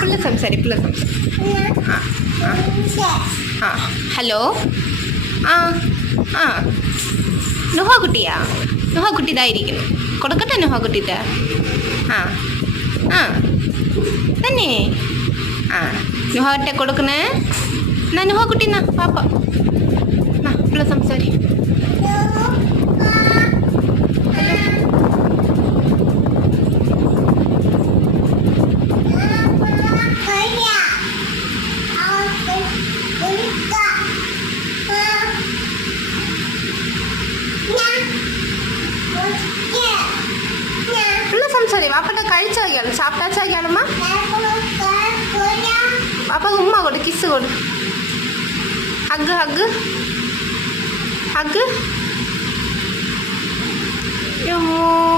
പിള്ള സംസാരി ആ ഹലോ ആ ആ നുഹ കുട്ടിയാ നുഹ കുട്ടി ഇതായിരിക്കുന്നു കൊടുക്കട്ടെ നുഹ കുട്ടിയിട്ട് ആ ആ തന്നെ ആ നുഹട്ടെ കൊടുക്കണേ എന്നാ നുഹ കുട്ടി എന്നാ പാപ്പ എന്നാ പിള്ള സംസാരി സംസാരി പാപ്പട്ട കഴിച്ചാക്കിയാണ് സാപ്പിട്ടാച്ചാക്കിയാണമ്മ പാപ്പ ഉമ്മ കൊടു കിസ് കൊടു ഹഗ് ഹഗ് ഹഗ്